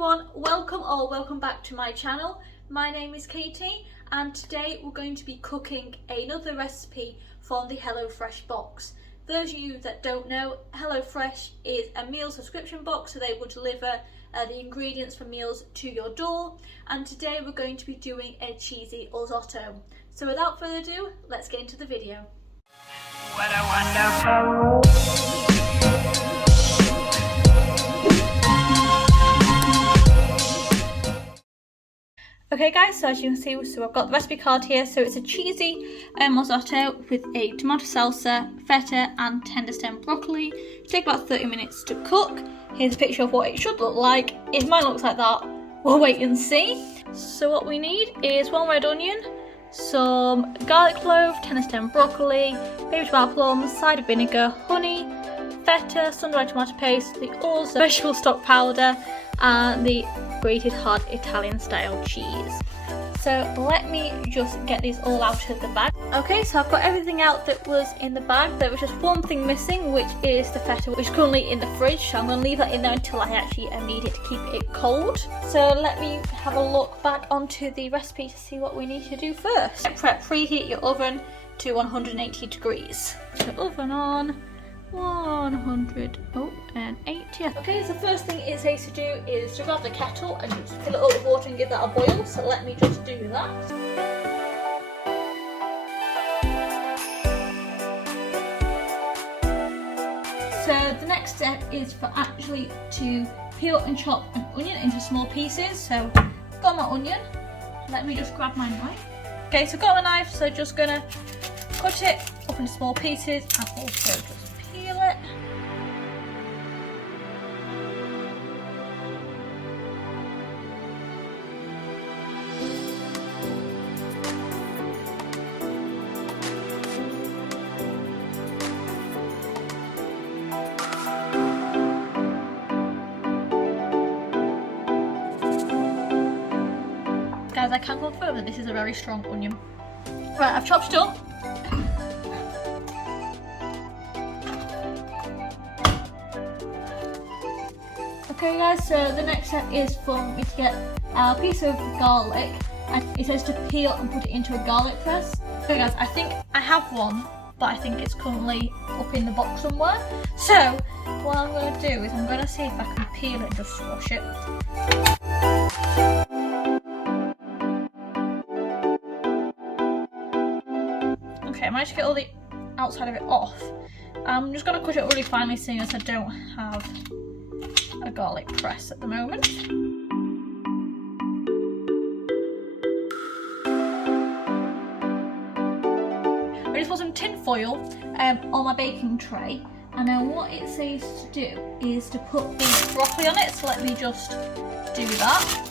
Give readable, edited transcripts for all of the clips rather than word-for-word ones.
everyone, welcome back to my channel. My name is Katie and today we're going to be cooking another recipe from the HelloFresh box. For those of you that don't know, HelloFresh is a meal subscription box, so they will deliver the ingredients for meals to your door, and today we're going to be doing a cheesy Orzotto. So without further ado, let's get into the video. What a wonderful... Okay guys, so as you can see, I've got the recipe card here. So it's a cheesy Orzotto with a tomato salsa, feta and tender stem broccoli. It'll take about 30 minutes to cook. Here's a picture of what it should look like. If mine looks like that, we'll wait and see. So what we need is 1 red onion, some garlic clove, tender stem broccoli, baby tomato plums, cider vinegar, honey, feta, sun-dried tomato paste, the Orzotto vegetable stock powder, and the grated hard Italian style cheese. So let me just get these all out of the bag. Okay, so I've got everything out that was in the bag. There was just one thing missing, which is the feta, which is currently in the fridge. So I'm going to leave that in there until I actually need it to keep it cold. So let me have a look back onto the recipe to see what we need to do first. Preheat your oven to 180 degrees. So oven on 180. Okay, so the first thing it says to do is to grab the kettle and just fill it up with water and give that a boil. So let me just do that. So the next step is for actually to peel and chop an onion into small pieces. So I've got my onion. Let me just grab my knife. Okay, so I've got my knife, so just gonna cut it up into small pieces and also just peel it. Guys, I can confirm that this is a very strong onion. Right, I've chopped it up. Okay guys, so the next step is for me to get a piece of garlic, and it says to peel and put it into a garlic press. Okay guys, I think I have one, but I think it's currently up in the box somewhere. So what I'm going to do is I'm going to see if I can peel it and just squash it. Okay, I managed to get all the outside of it off. I'm just going to cut it really finely, seeing as I don't have a garlic press at the moment. I just put some tin foil on my baking tray, and then what it says to do is to put the broccoli on it. So let me just do that.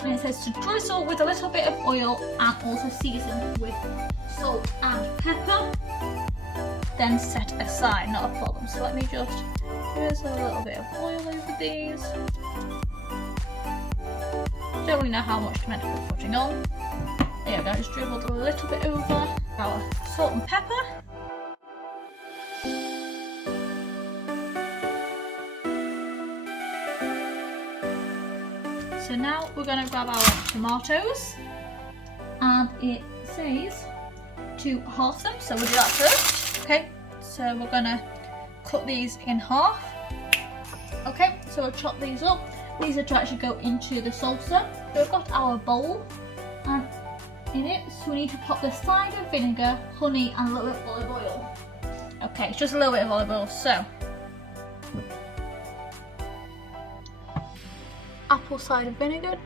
And it says to drizzle with a little bit of oil and also season with salt and pepper. Then set aside, not a problem. So let me just drizzle a little bit of oil over these. Don't really know how much to meant to be putting on. There we go, just dribbled a little bit over our salt and pepper. So now we're going to grab our tomatoes, and it says to halve them, so we'll do that first. Okay, so we're going to cut these in half. Okay, so we'll chop these up. These are to actually go into the salsa. So we've got our bowl, and in it, so we need to pop the cider vinegar, honey and a little bit of olive oil. Okay, it's just a little bit of olive oil. So apple cider vinegar.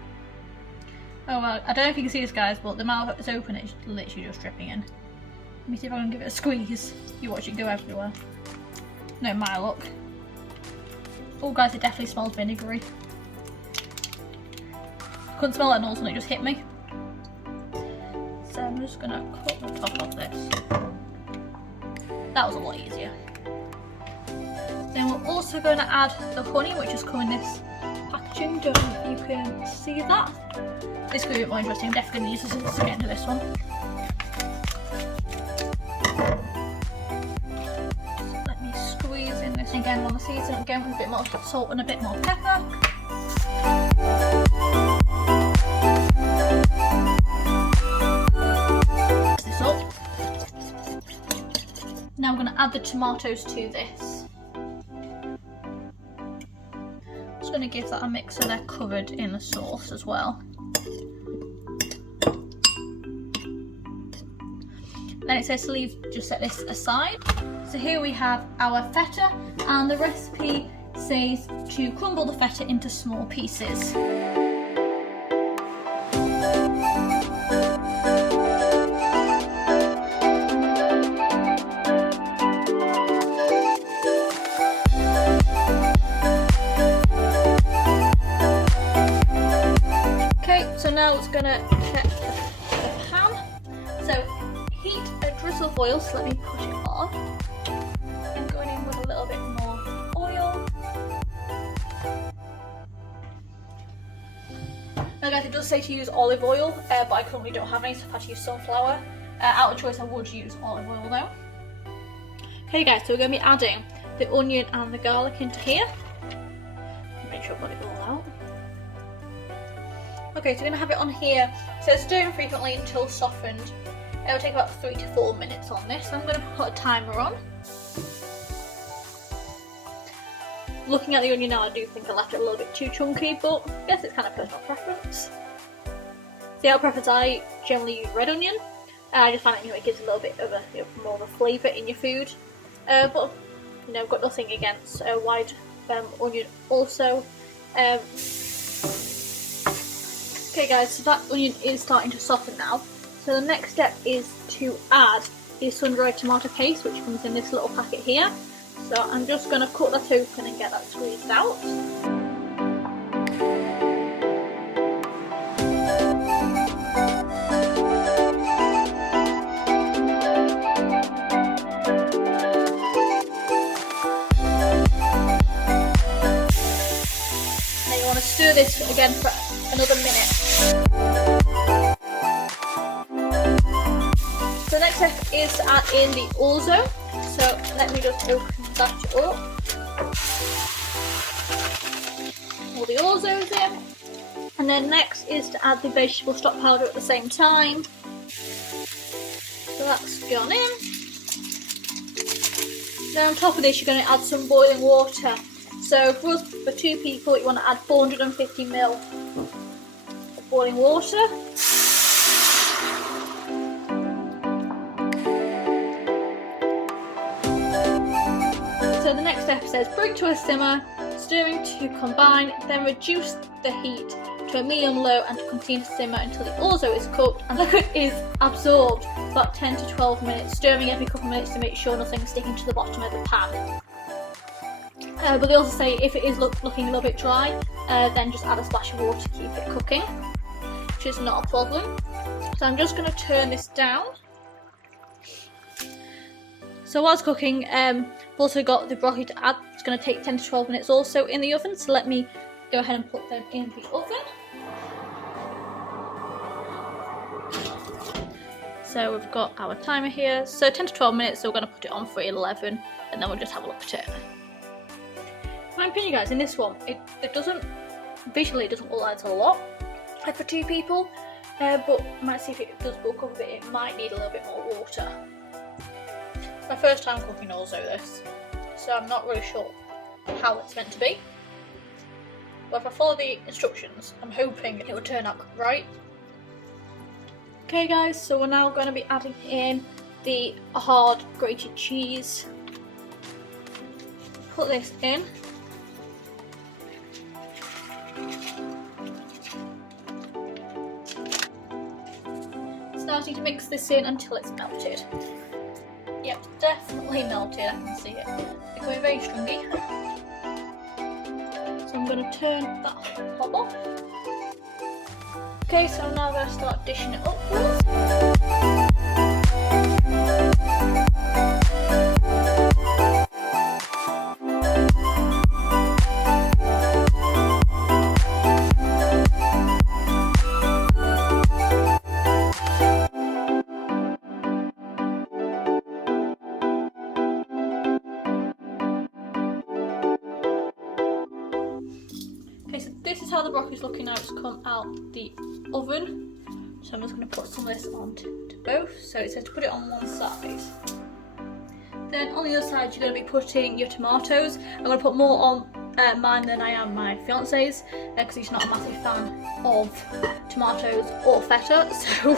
Oh well, I don't know if you can see this guys, but the mouth is open, it's literally just dripping in. Let me see if I can give it a squeeze. You watch it go everywhere. No, my luck. Oh guys, it definitely smells vinegary. I couldn't smell it and all of a sudden it just hit me. So I'm just gonna cut the top of this. That was a lot easier. Then we're also going to add the honey, which has come in this packaging. Don't know if you can see that. This could be a bit more interesting. I'm definitely going to use the scissors to get into this one. again on the season, again with a bit more salt and a bit more pepper. Mix this up. Now I'm going to add the tomatoes to this. Just going to give that a mix so they're covered in the sauce as well. Then it says to leave, just set this aside. So here we have our feta, and the recipe says to crumble the feta into small pieces. Okay, so now it's gonna check the pan. So heat a drizzle of oil, so let me put it on. I'm going in with a little bit more oil. Now guys, it does say to use olive oil, but I currently don't have any, so I've had to use sunflower. Out of choice, I would use olive oil though. Okay guys, so we're going to be adding the onion and the garlic into here. Make sure I've got it all out. Okay, so we're going to have it on here, so stirring frequently until softened. It will take about 3 to 4 minutes on this. So I'm going to put a timer on. Looking at the onion now, I do think I left it a little bit too chunky, but I guess it's kind of personal preference. The out preference, I generally use red onion. I just find it, it gives a little bit of a more of a flavour in your food. But I've got nothing against white onion also. Okay guys, so that onion is starting to soften now. So the next step is to add the sun-dried tomato paste, which comes in this little packet here. So I'm just going to cut that open and get that squeezed out. Now you want to stir this again for another minute. So the next step is to add in the orzo. So let me just open that up. All the orzo's in. And then next is to add the vegetable stock powder at the same time. So that's gone in. Then on top of this you're going to add some boiling water. So for 2 people you want to add 450 ml of boiling water. So the next step says bring to a simmer, stirring to combine, then reduce the heat to a medium-low and to continue to simmer until the orzo is cooked and the liquid is absorbed. About 10 to 12 minutes, stirring every couple of minutes to make sure nothing's sticking to the bottom of the pan. But they also say if it is looking a little bit dry, then just add a splash of water to keep it cooking, which is not a problem. So I'm just going to turn this down. So while it's cooking, I've also got the broccoli to add. It's going to take 10 to 12 minutes also in the oven, so let me go ahead and put them in the oven. So we've got our timer here, so 10 to 12 minutes, so we're going to put it on for 11 and then we'll just have a look at it. In my opinion guys, in this one, it doesn't, visually it doesn't look like it's a lot, like for 2 people, but you might see if it does bulk up a bit, it might need a little bit more water. It's my first time cooking also this, so I'm not really sure how it's meant to be. But if I follow the instructions, I'm hoping it will turn out right. Okay guys, so we're now going to be adding in the hard grated cheese. Put this in. Starting to mix this in until it's melted. Yep, definitely melted, I can see it. It's going very stringy. So I'm going to turn that top off. Okay, so I'm now going to start dishing it upwards. Okay, so this is how the broccoli's looking now. It's come out the oven. So I'm just going to put some of this on to both. So it says to put it on one side. Then on the other side, you're going to be putting your tomatoes. I'm going to put more on mine than I am my fiance's because he's not a massive fan of tomatoes or feta. So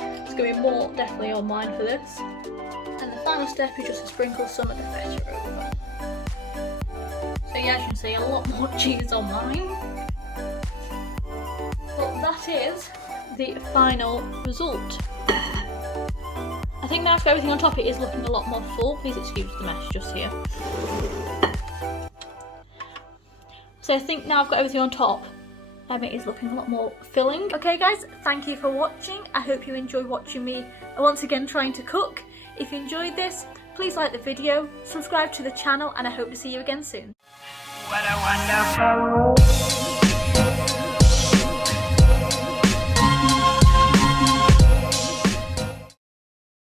it's going to be more definitely on mine for this. And the final step is just to sprinkle some of the feta over. So yeah, as you can see, a lot more cheese on mine. But that is the final result. I think now I've got everything on top, it is looking a lot more full. Please excuse the mess just here. So I think now I've got everything on top, it is looking a lot more filling. Okay guys, thank you for watching. I hope you enjoyed watching me once again trying to cook. If you enjoyed this, please like the video, subscribe to the channel, and I hope to see you again soon. What a wonderful world.